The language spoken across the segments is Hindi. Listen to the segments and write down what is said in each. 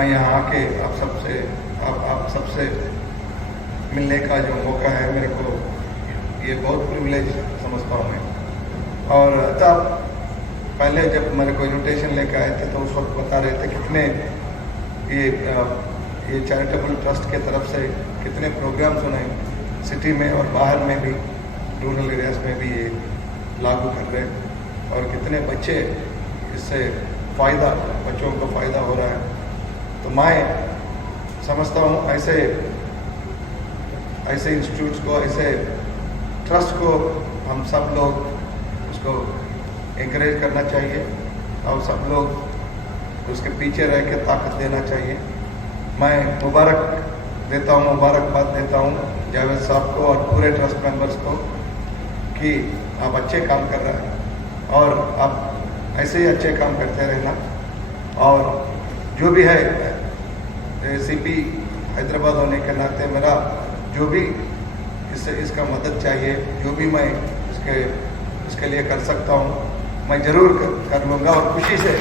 मैं यहाँ आके आप सबसे मिलने का जो मौका है मेरे को, ये बहुत प्रिविलेज समझता हूँ मैं। और तब पहले जब मेरे को इन्विटेशन लेकर आए थे तो उस वक्त बता रहे थे कितने ये चैरिटेबल ट्रस्ट के तरफ से कितने प्रोग्राम्स उन्हें सिटी में और बाहर में भी, रूरल एरियाज में भी ये लागू कर रहे हैं और कितने बच्चे इससे बच्चों को फ़ायदा हो रहा है। तो मैं समझता हूँ ऐसे इंस्टीट्यूट्स को, ऐसे ट्रस्ट को हम सब लोग उसको एंकरेज करना चाहिए और सब लोग उसके पीछे रह के ताकत देना चाहिए। मैं मुबारकबाद देता हूँ जावेद साहब को और पूरे ट्रस्ट मेंबर्स को कि आप अच्छे काम कर रहे हैं और आप ऐसे ही अच्छे काम करते रहना। और जो भी है सीपी हैदराबाद होने के नाते मेरा जो भी इसका मदद चाहिए, जो भी मैं इसके लिए कर सकता हूँ मैं ज़रूर कर लूँगा और खुशी से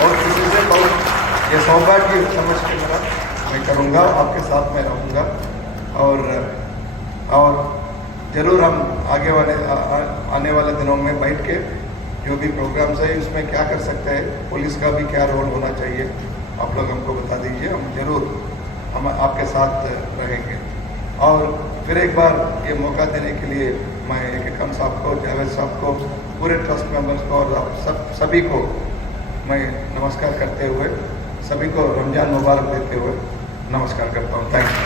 बहुत ये सौभाग्य समझ के मेरा मैं करूँगा, आपके साथ में रहूँगा। और ज़रूर हम आने वाले दिनों में बैठ के जो भी प्रोग्राम्स है उसमें क्या कर सकते हैं, पुलिस का भी क्या रोल होना चाहिए, आप लोग हमको बता दीजिए, हम आपके साथ रहेंगे। और फिर एक बार ये मौका देने के लिए मैं एकम साहब को, जावेद साहब को, पूरे ट्रस्ट मेंबर्स को और आप सभी को मैं नमस्कार करते हुए, सभी को रमज़ान मुबारक देते हुए नमस्कार करता हूँ। Thank you.